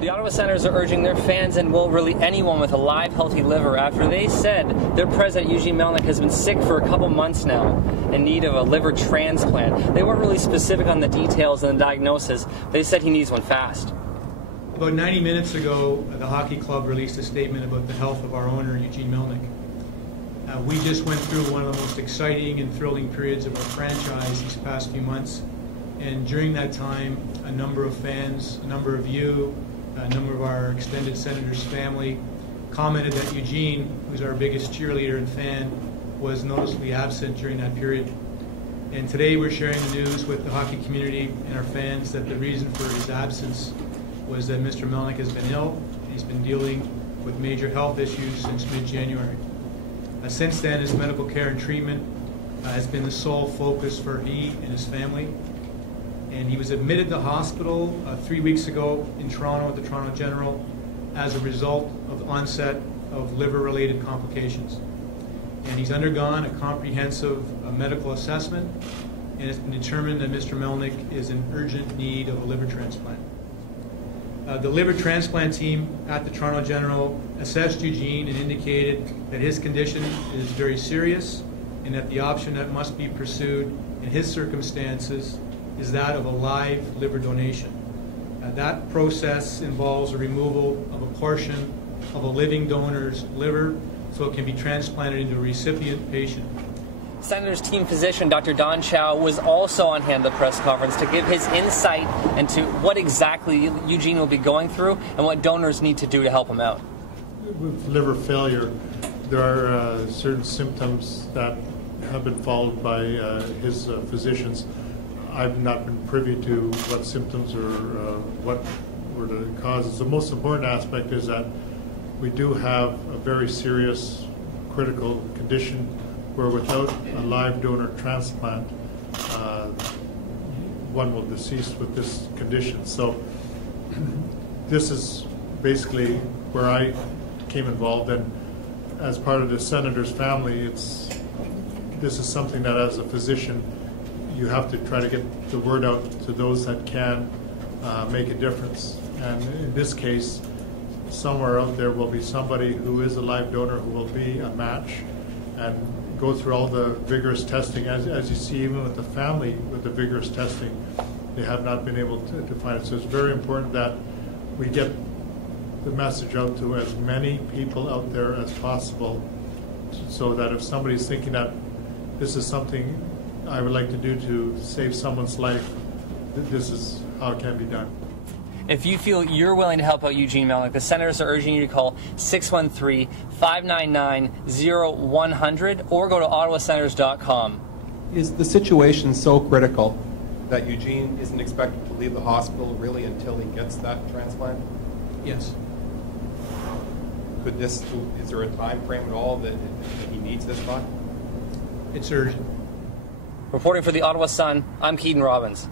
The Ottawa Senators are urging their fans and, well, really anyone with a live, healthy liver after they said their president, Eugene Melnyk, has been sick for a couple months now in need of a liver transplant. They weren't really specific on the details and the diagnosis. They said he needs one fast. About 90 minutes ago, the hockey club released a statement about the health of our owner, Eugene Melnyk. We just went through one of the most exciting and thrilling periods of our franchise these past few months. And during that time, a number of fans, a number of you, a number of our extended Senators family commented that Eugene, who's our biggest cheerleader and fan, was noticeably absent during that period. And today we're sharing the news with the hockey community and our fans that the reason for his absence was that Mr. Melnyk has been ill. He's been dealing with major health issues since mid-January. Since then, his medical care and treatment has been the sole focus for he and his family. And he was admitted to hospital 3 weeks ago in Toronto at the Toronto General as a result of the onset of liver-related complications. And he's undergone a comprehensive medical assessment, and it's been determined that Mr. Melnyk is in urgent need of a liver transplant. The liver transplant team at the Toronto General assessed Eugene and indicated that his condition is very serious and that the option that must be pursued in his circumstances is that of a live liver donation. That process involves a removal of a portion of a living donor's liver so it can be transplanted into a recipient patient. Senators team physician Dr. Don Chow was also on hand at the press conference to give his insight into what exactly Eugene will be going through and what donors need to do to help him out. With liver failure, there are certain symptoms that have been followed by his physicians. I've not been privy to what symptoms or what were the causes. The most important aspect is that we do have a very serious critical condition where without a live donor transplant, one will decease with this condition. So this is basically where I became involved, and as part of the Senators family, this is something that as a physician you have to try to get the word out to those that can make a difference. And in this case, somewhere out there will be somebody who is a live donor who will be a match and go through all the vigorous testing. As you see, even with the family, with the vigorous testing, they have not been able to find it. So it's very important that we get the message out to as many people out there as possible, so that if somebody's thinking that this is something I would like to do to save someone's life, this is how it can be done. If you feel you're willing to help out Eugene Melnyk, the Senators are urging you to call 613-599-0100 or go to ottawasenators.com. Is the situation so critical that Eugene isn't expected to leave the hospital really until he gets that transplant? Yes. Is there a time frame at all that he needs this by? It's urgent. Reporting for the Ottawa Sun, I'm Keaton Robbins.